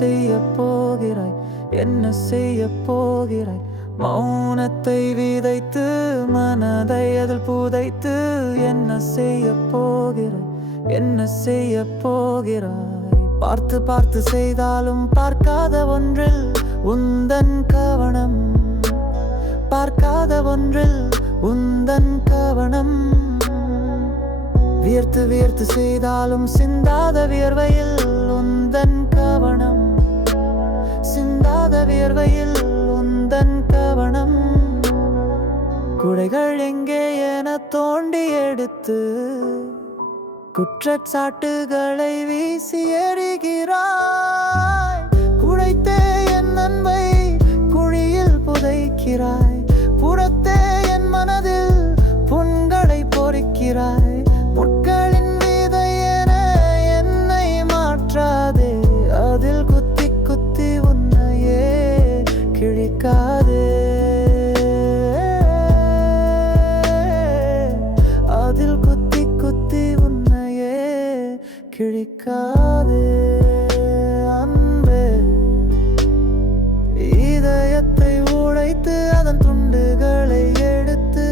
செய்ய போகிறாய்? என்ன செய்ய போகிறாய்? மௌனத்தை விதைத்து மனதை அதில் புதைத்து என்ன செய்ய போகிறாய்? என்ன செய்ய போகிறாய்? பார்த்து பார்த்து செய்தாலும் பார்க்காத ஒன்றில் உந்தன் கவனம், பார்க்காத ஒன்றில் உந்தன் கவனம். வியர்த்து வியர்த்து செய்தாலும் சிந்தாத வியர்வையில் உந்தன் கவனம், சிந்தாத வியர்வையில் உந்தன் கவனம். குடைகள் எங்கே என தோண்டி எடுத்து குற்றச்சாட்டுகளை வீசி எறிகிறாய். குழைத்தே என் அன்பை குழியில் புதைக்கிறாய். புறத்தே என் மனதில் புண்களை பொறிக்கிறாய். முட்களின் விதை என என்னை மாற்றாதே. அதில் குத்தி குத்தி உன்னையே கிழிக்காதே. அதில் குத்தி குத்தி உன்னையே கிழிக்காதே. அன்பே, இதயத்தை உடைத்து அதன் துண்டுகளை எடுத்து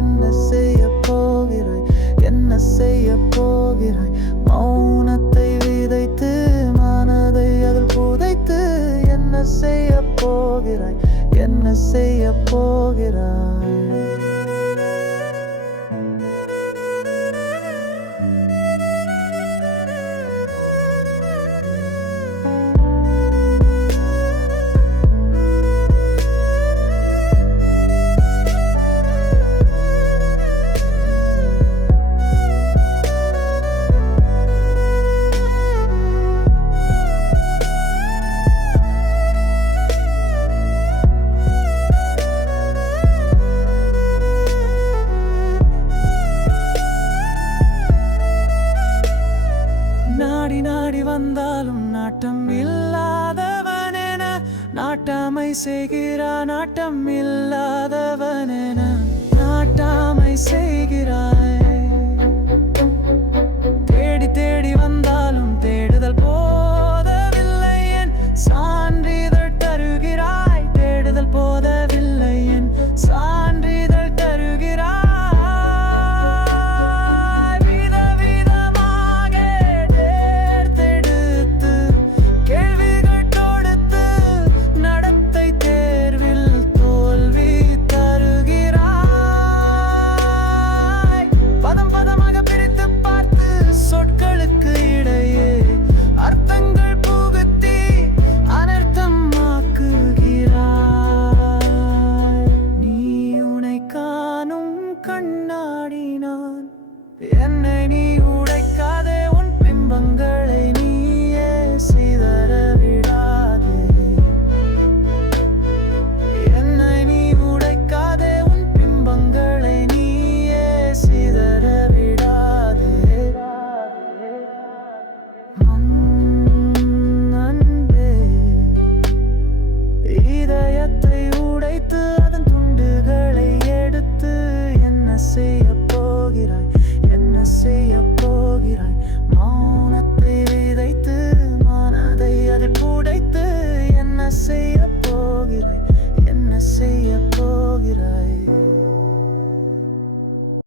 என்ன செய்ய போகிறாய்? என்ன செய்ய போகிறாய்? மௌனத்தை விதைத்து மனதை அதில் புதைத்து என்ன செய்ய போகிறாய்? என்ன செய்ய போகிறாய்? நாடி வந்தாலும் நாட்டம் இல்லாதவனென நாட்டாமை செய்கிறாய். நாட்டம் இல்லாதவனென நாட்டாமை செய்கிறாய். தேடி தேடி வந்தாலும் தேடுதல் போதவில்லை என் சான்றிதழ் தருகிறாய். தேடுதல் போதவில்லை என் சான்றிதழ் தருகிறாய். கண்ணாடினான் என்னை நீ உடைக்காதே. உன் பிம்பங்களை நீயே சிதற விடாதே. என்னை நீ உடைக்காதே. உன் பிம்பங்களை நீயே சிதற விடாதே. அன்பே, இதயத்தை உடைத்து அதன் துண்டுகளை எடுத்து என்ன செய்ய போகிறாய்? என்ன செய்ய